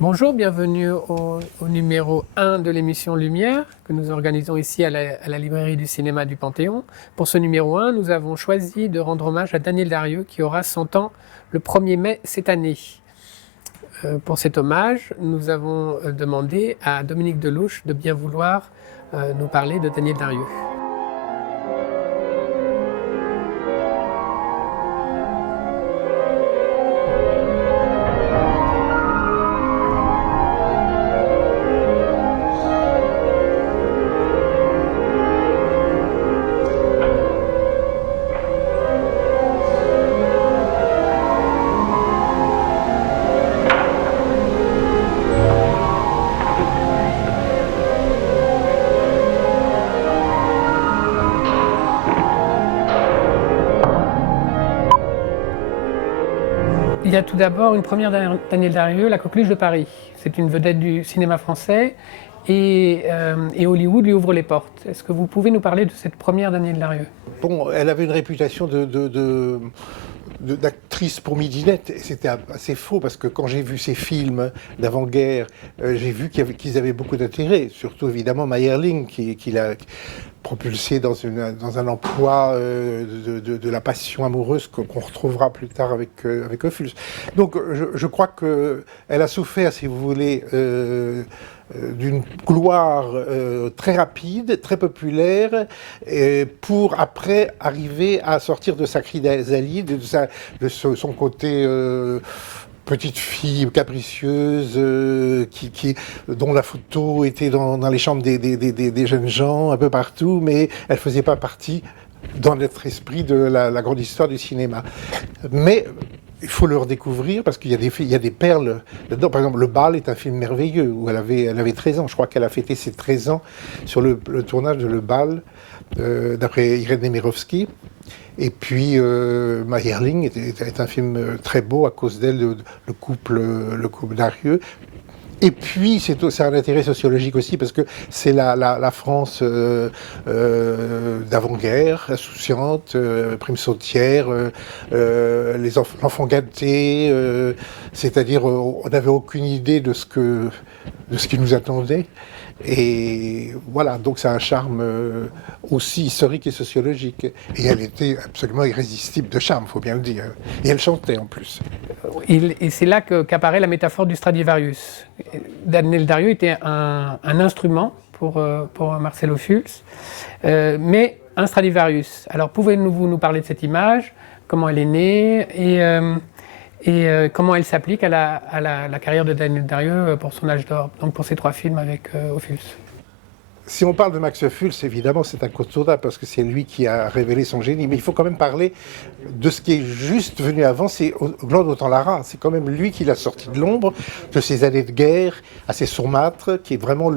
Bonjour, bienvenue au numéro 1 de l'émission Lumière que nous organisons ici à la librairie du cinéma du Panthéon. Pour ce numéro 1, nous avons choisi de rendre hommage à Daniel Darieux qui aura 100 ans le 1er mai cette année. Pour cet hommage, nous avons demandé à Dominique Delouche de bien vouloir nous parler de Daniel Darieux. Il y a tout d'abord une première Daniel Darieux, La Coqueluche de Paris. C'est une vedette du cinéma français et Hollywood lui ouvre les portes. Est-ce que vous pouvez nous parler de cette première Daniel Darieux? Bon, elle avait une réputation d'actrice pour midinette, et c'était assez faux parce que quand j'ai vu ces films d'avant-guerre, j'ai vu qu'ils avaient beaucoup d'intérêt, surtout évidemment Mayerling qui l'a propulsé dans un emploi de la passion amoureuse qu'on retrouvera plus tard avec Ophuls. Donc je crois qu'elle a souffert, si vous voulez, d'une gloire très rapide, très populaire, pour après arriver à sortir de sa chrysalide, son côté petite fille capricieuse dont la photo était dans les chambres des jeunes gens, un peu partout, mais elle ne faisait pas partie dans notre esprit de la grande histoire du cinéma. Mais il faut le redécouvrir parce qu'il y a des perles là-dedans. Par exemple, Le Bal est un film merveilleux où elle avait 13 ans. Je crois qu'elle a fêté ses 13 ans sur le tournage de Le Bal, d'après Irène Nemirovsky. Et puis, Mayerling est un film très beau à cause d'elle, le couple Darieux. Et puis, c'est un intérêt sociologique aussi, parce que c'est la France d'avant-guerre, insouciante, prime sautière, l'enfant gâté, c'est-à-dire on n'avait aucune idée de ce qui nous attendait. Et voilà, donc c'est un charme aussi historique et sociologique. Et elle était absolument irrésistible de charme, il faut bien le dire. Et elle chantait en plus. Et c'est là qu'apparaît la métaphore du Stradivarius. Daniel Darieux était un instrument pour Marcel Ophuls, mais un Stradivarius. Alors pouvez-vous nous parler de cette image, comment elle est née et comment elle s'applique à la carrière de Daniel Darieux pour son âge d'or, donc pour ses 3 films avec Ophuls? Si on parle de Max Ophuls, évidemment, c'est incontournable parce que c'est lui qui a révélé son génie. Mais il faut quand même parler de ce qui est juste venu avant, c'est Gland Autant-Lara. C'est quand même lui qui l'a sorti de l'ombre, de ses années de guerre assez saumâtres, qui est vraiment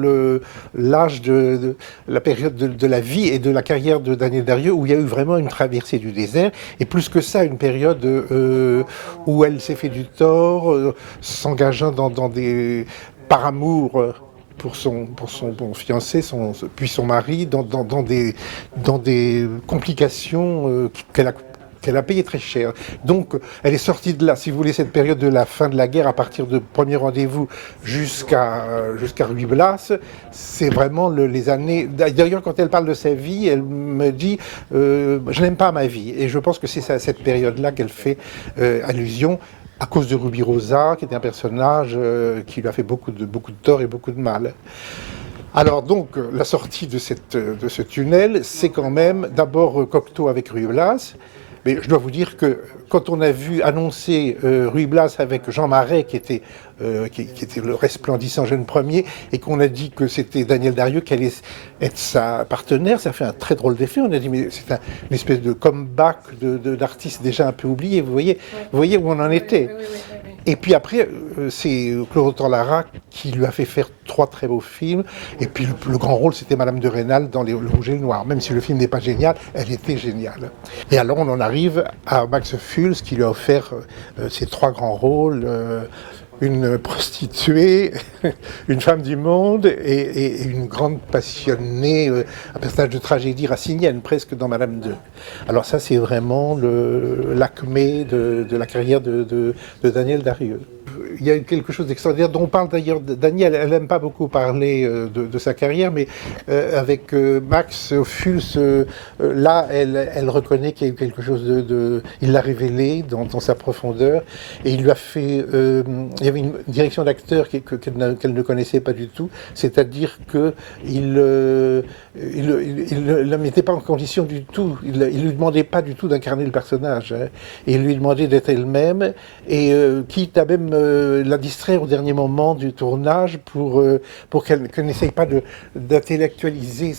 l'âge de la période de la vie et de la carrière de Daniel Darieux, où il y a eu vraiment une traversée du désert. Et plus que ça, une période où elle s'est fait du tort, s'engageant dans des par amour pour son fiancé, puis son mari, dans des complications qu'elle a payé très cher. Donc, elle est sortie de là, si vous voulez, cette période de la fin de la guerre, à partir de Premier Rendez-vous jusqu'à Ruy Blas, c'est vraiment les années... D'ailleurs, quand elle parle de sa vie, elle me dit je n'aime pas ma vie. Et je pense que c'est cette période-là qu'elle fait allusion, à cause de Rubirosa, qui était un personnage qui lui a fait beaucoup de tort et beaucoup de mal. Alors donc, la sortie de ce tunnel, c'est quand même d'abord Cocteau avec Ruy Blas. Mais je dois vous dire que quand on a vu annoncer Ruy Blas avec Jean Marais, qui était le resplendissant jeune premier, et qu'on a dit que c'était Daniel Darieux qui allait être sa partenaire, ça fait un très drôle d'effet. On a dit, mais c'est une espèce de comeback d'artistes déjà un peu oubliés. Vous voyez où on en était. Oui. Et puis après, c'est Claude Autant-Lara qui lui a fait faire 3 très beaux films. Et puis le grand rôle, c'était Madame de Rênal dans Le Rouge et le Noir. Même si le film n'est pas génial, elle était géniale. Et alors on en arrive à Max Ophuls qui lui a offert ces 3 grands rôles. Une prostituée, une femme du monde et une grande passionnée, un personnage de tragédie racinienne presque dans Madame II. Alors ça c'est vraiment l'acmé de la carrière de Daniel Darieux. il y a quelque chose d'extraordinaire dont on parle d'ailleurs. Daniel, elle n'aime pas beaucoup parler de sa carrière, mais avec Max Ophuls, là, elle reconnaît qu'il y a eu quelque chose il l'a révélé dans sa profondeur, et il lui a fait. Il y avait une direction d'acteur qu'elle ne connaissait pas du tout, c'est-à-dire qu'il ne la mettait pas en condition du tout. Il lui demandait pas du tout d'incarner le personnage, hein, et il lui demandait d'être elle-même, et quitte à même la distraire au dernier moment du tournage pour qu'elle n'essaye pas d'intellectualiser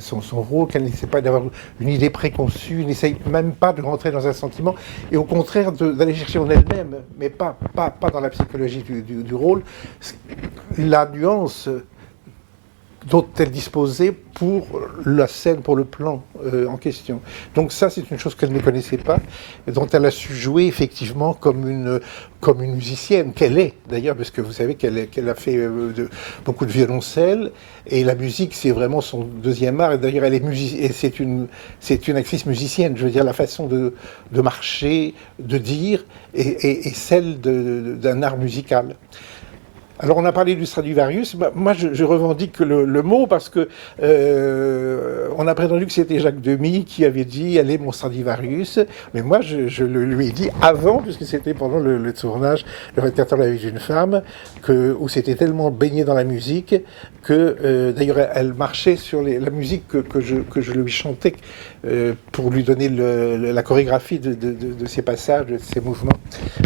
son rôle, qu'elle n'essaye pas d'avoir une idée préconçue, n'essaye même pas de rentrer dans un sentiment, et au contraire d'aller chercher en elle-même, mais pas dans la psychologie du rôle, la nuance dont elle disposait pour la scène, pour le plan en question. Donc ça, c'est une chose qu'elle ne connaissait pas, et dont elle a su jouer effectivement comme une musicienne, qu'elle est d'ailleurs, parce que vous savez qu'elle a fait beaucoup de violoncelle, et la musique, c'est vraiment son deuxième art, et d'ailleurs, elle est et c'est une actrice musicienne, je veux dire, la façon de marcher, de dire, et celle d'un art musical. Alors on a parlé du Stradivarius, moi je revendique le mot parce que on a prétendu que c'était Jacques Demy qui avait dit « elle est mon Stradivarius », mais moi je lui ai dit avant, puisque c'était pendant le tournage de 24 ans la vie d'une femme, où c'était tellement baigné dans la musique que d'ailleurs elle marchait sur la musique que je lui chantais pour lui donner la chorégraphie de ses passages, de ses mouvements.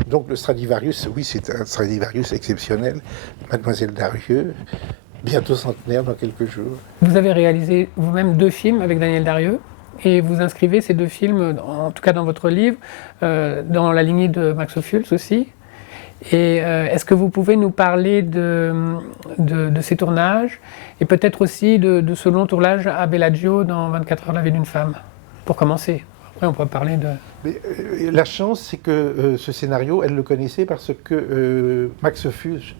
Donc le Stradivarius, oui, c'est un Stradivarius exceptionnel. Mademoiselle Darieux, bientôt centenaire dans quelques jours. Vous avez réalisé vous-même 2 films avec Daniel Darieux, et vous inscrivez ces 2 films, en tout cas dans votre livre, dans la lignée de Max Ophuls aussi. Et est-ce que vous pouvez nous parler de ces tournages, et peut-être aussi de ce long tournage à Bellagio dans 24 heures la vie d'une femme, pour commencer? Après, on pourrait parler de... Mais, la chance, c'est que ce scénario, elle le connaissait parce que Max Ophuls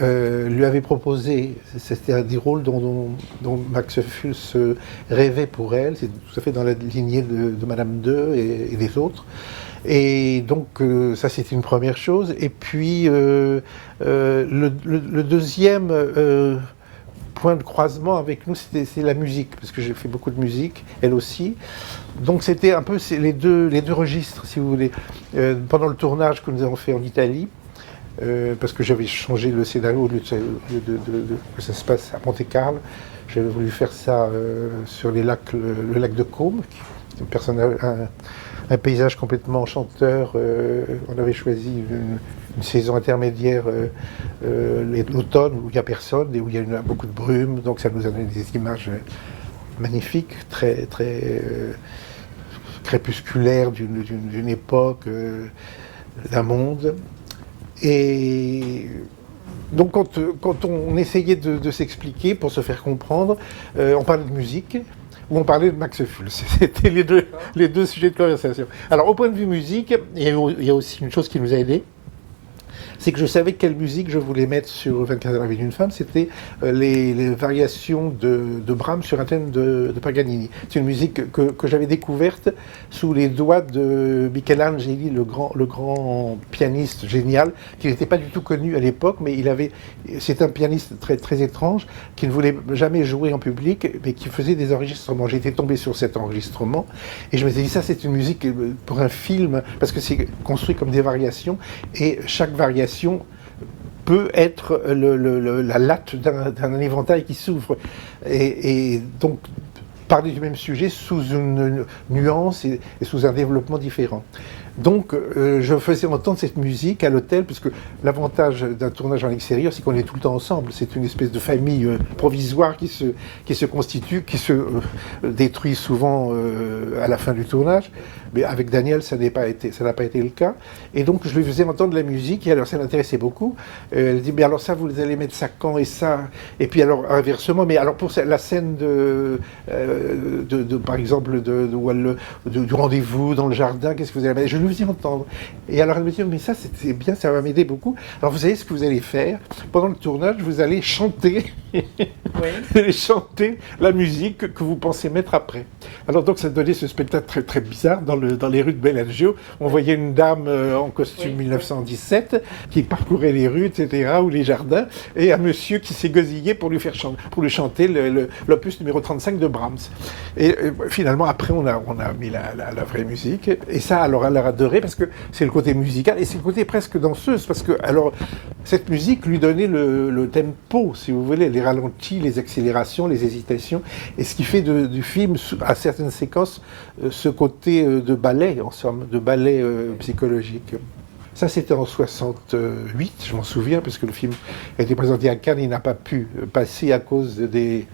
lui avait proposé, c'était un des rôles dont Max Ophuls rêvait pour elle, c'est tout à fait dans la lignée de Madame II et des autres. Et donc ça c'était une première chose. Et puis le deuxième point de croisement avec nous, c'est la musique, parce que j'ai fait beaucoup de musique, elle aussi. Donc c'était un peu les deux registres, si vous voulez. Pendant le tournage que nous avons fait en Italie, parce que j'avais changé le scénario au lieu que ça se passe à Monte-Carlo, j'avais voulu faire ça sur les lacs, le lac de Côme, qui est un paysage complètement enchanteur. On avait choisi une saison intermédiaire, l'automne, où il n'y a personne et où il y a beaucoup de brume, donc ça nous a donné des images magnifiques, très, très crépusculaires d'une époque, d'un monde. Et donc quand on essayait de s'expliquer pour se faire comprendre, on parlait de musique, où on parlait de Max Ophuls. C'était les deux sujets de conversation. Alors, au point de vue musique, il y a aussi une chose qui nous a aidés, c'est que je savais quelle musique je voulais mettre sur 24 heures la vie d'une femme, c'était les variations de Brahms sur un thème de Paganini. C'est une musique que j'avais découverte sous les doigts de Michelangeli, le grand pianiste génial, qui n'était pas du tout connu à l'époque, mais c'est un pianiste très, très étrange, qui ne voulait jamais jouer en public, mais qui faisait des enregistrements. J'étais tombé sur cet enregistrement, et je me suis dit, ça c'est une musique pour un film, parce que c'est construit comme des variations, et chaque variation peut être la latte d'un éventail qui s'ouvre. Et donc, parler du même sujet sous une nuance et sous un développement différent. Donc, je faisais entendre cette musique à l'hôtel, puisque l'avantage d'un tournage en extérieur, c'est qu'on est tout le temps ensemble. C'est une espèce de famille provisoire qui se constitue, qui se détruit souvent à la fin du tournage. Mais avec Daniel, ça n'a pas été le cas. Et donc, je lui faisais entendre la musique, et alors ça l'intéressait beaucoup. Elle dit, mais alors ça, vous allez mettre ça quand et ça? Et puis alors, inversement, mais alors pour la scène par exemple, du rendez-vous dans le jardin, qu'est-ce que vous allez mettre? Je veux y entendre. Et alors elle me dit, mais ça c'est bien, ça va m'aider beaucoup. Alors vous savez ce que vous allez faire? Pendant le tournage, vous allez chanter, chanter la musique que vous pensez mettre après. Alors donc ça donnait ce spectacle très très bizarre dans les rues de Bellagio. On voyait une dame en costume 1917 qui parcourait les rues, etc., ou les jardins, et un monsieur qui s'est gosillé pour lui chanter l'opus numéro 35 de Brahms. Et finalement, après, on a mis la vraie musique. Et ça, alors, elle a adoré parce que c'est le côté musical et c'est le côté presque danseuse. Parce que, alors, cette musique lui donnait le tempo, si vous voulez, les ralentis, les accélérations, les hésitations. Et ce qui fait du film, à certaines séquences, ce côté de ballet, en somme, de ballet psychologique. Ça, c'était en 68, je m'en souviens, parce que le film a été présenté à Cannes, il n'a pas pu passer à cause des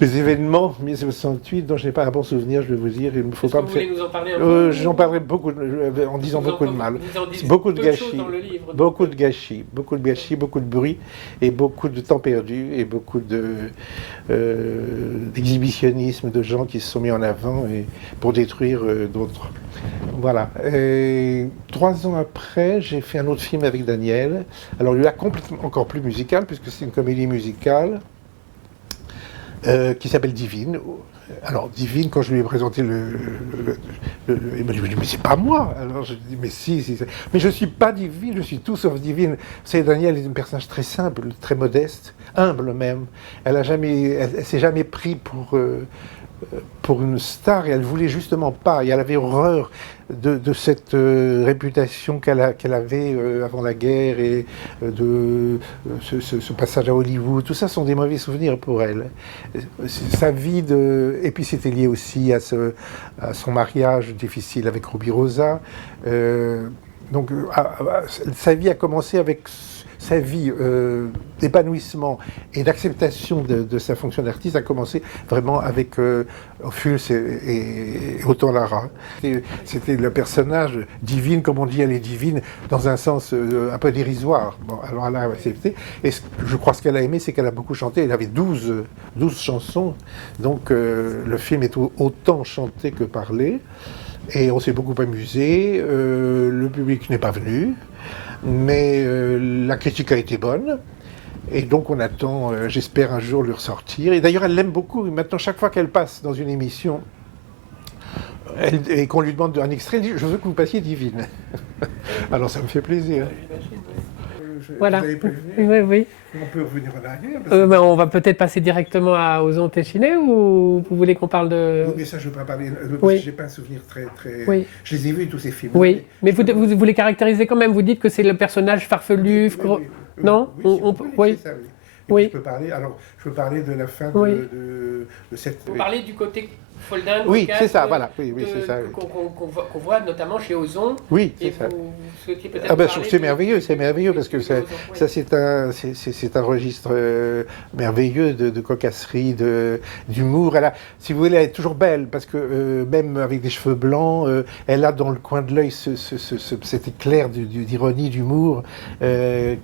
événements 1968 dont je n'ai pas un bon souvenir, je vais vous dire. Il ne faut pas me faire. Nous en parler un peu J'en parlerai beaucoup, en disant beaucoup de mal. Beaucoup de gâchis, beaucoup de gâchis, beaucoup de gâchis, beaucoup de bruit et beaucoup de temps perdu et beaucoup d'exhibitionnisme de gens qui se sont mis en avant pour détruire d'autres. Voilà. Et 3 ans après, j'ai fait un autre film avec Daniel. Alors lui, là, complètement encore plus musical puisque c'est une comédie musicale. Qui s'appelle Divine. Alors Divine, quand je lui ai présenté il m'a dit mais c'est pas moi. Alors je dis mais si. Mais je suis pas Divine, je suis tout sauf Divine. Vous savez, Daniel est un personnage très simple, très modeste, humble même. Elle s'est jamais pris pour une star et elle voulait justement pas. Et elle avait horreur de cette réputation qu'elle avait avant la guerre et de ce passage à Hollywood. Tout ça sont des mauvais souvenirs pour elle. Sa vie et puis c'était lié aussi à son mariage difficile avec Ruby Rosa. Donc sa vie a commencé avec sa vie d'épanouissement et d'acceptation de sa fonction d'artiste a commencé vraiment avec Ophuls et Autant Lara. C'était le personnage divine, comme on dit, elle est divine, dans un sens un peu dérisoire. Bon, alors elle a accepté. Et je crois ce qu'elle a aimé, c'est qu'elle a beaucoup chanté. Elle avait 12 chansons. Donc le film est autant chanté que parlé. Et on s'est beaucoup amusé. Le public n'est pas venu. Mais la critique a été bonne, et donc on attend, j'espère un jour le ressortir. Et d'ailleurs, elle l'aime beaucoup. Et maintenant, chaque fois qu'elle passe dans une émission et qu'on lui demande un extrait, elle dit « Je veux que vous passiez Divine ». Alors ça me fait plaisir. Voilà. Oui. On peut revenir en arrière. On va peut-être passer directement à Ozon Téchiné, ou vous voulez qu'on parle de... Oui, mais ça, je ne veux pas parler, parce que je n'ai pas un souvenir très... Oui. Je les ai vus, tous ces films. Oui, mais vous les caractérisez quand même, vous dites que c'est le personnage farfelu... Oui. Non, oui, c'est ça, oui. Oui. Je peux parler de la fin de cette... Vous parlez du côté Folden, oui, c'est ça, voilà. Oui, c'est ça. Qu'on voit notamment chez Ozon. Oui, c'est ça. Vous souhaitiez peut-être c'est merveilleux, parce que ça c'est un registre merveilleux de cocasserie, d'humour. Si vous voulez, elle est toujours belle, parce que même avec des cheveux blancs, elle a dans le coin de l'œil cet éclair d'ironie, d'humour qui ne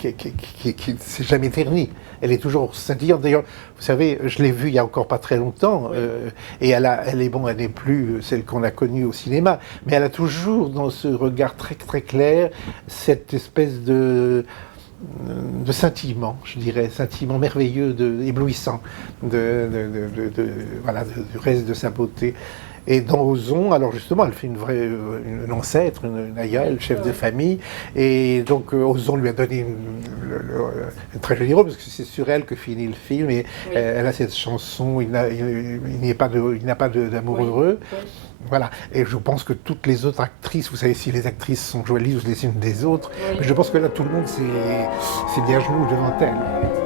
s'est jamais terni. Elle est toujours scintillante. D'ailleurs, vous savez, je l'ai vue il n'y a encore pas très longtemps, et elle n'est plus celle qu'on a connue au cinéma, mais elle a toujours dans ce regard très très clair cette espèce de scintillement, je dirais, scintillement merveilleux, éblouissant, du reste de sa beauté. Et dans Ozon, alors justement, elle fait une ancêtre, une aïeule, chef de famille, et donc Ozon lui a donné une très jolie robe, parce que c'est sur elle que finit le film, et elle a cette chanson, il n'a pas d'amour heureux. Voilà, et je pense que toutes les autres actrices, vous savez, si les actrices sont joyeuses les unes des autres, mais je pense que là, tout le monde s'est bien genoux devant elle.